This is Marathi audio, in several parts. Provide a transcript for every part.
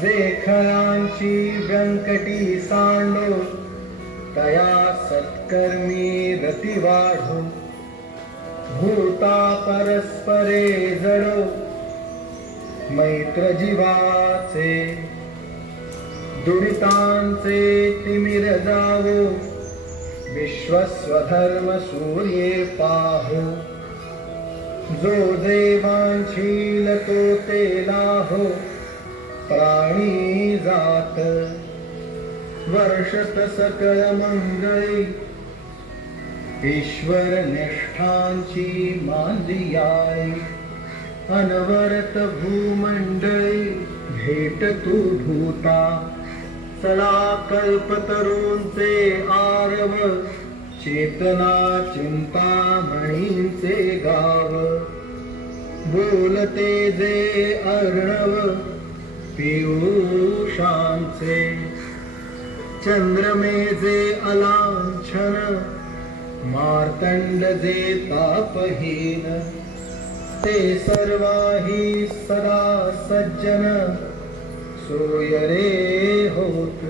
जेखरांची व्यंकटी सांडो तया सत्कर्मी रती वाढो भूता परस्परे जडो मैत्र जीवाचे दुरितांचे तिमिर जावो विश्वस्वधर्म सूर्ये पाहो जो देवांशील तो ते लाहो प्राणी जात वर्षत सकळ मंगळी ईश्वर निष्ठांची मांदियाई अनवरत भूमंडळी भेट तू भूता चला कल्पतरूंचे आरव चेतना चिंतामणींचे गाव बोलते जे अर्णव पीयूषांचे चंद्रमेजे अलांछन मार्तंड जे तापहीन ते सर्वाही सदा सज्जन सोय रे होत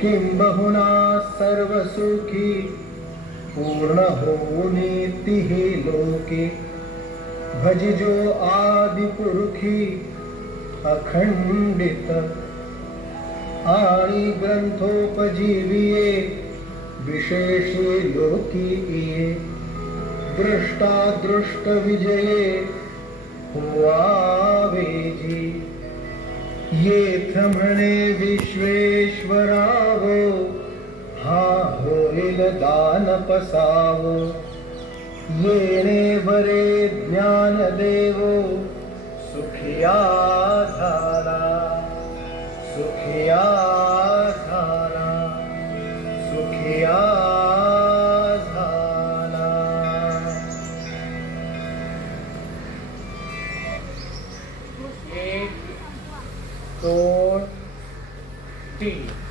किंबहुना सर्व सुखी पूर्ण होऊनी तिही लोके भजिजो आदिपुरुखी अखंडित आणि ग्रंथोपजीविये विशेषी लोकीये दृष्टादृष्ट विजये हुआवेजी येथ म्हणे विश्वेश्वराव हा होईल दान पसाव येणे बरे ज्ञान देवो सुखिया झाला सुखिया झाला सुखिया झाला। 1 2 3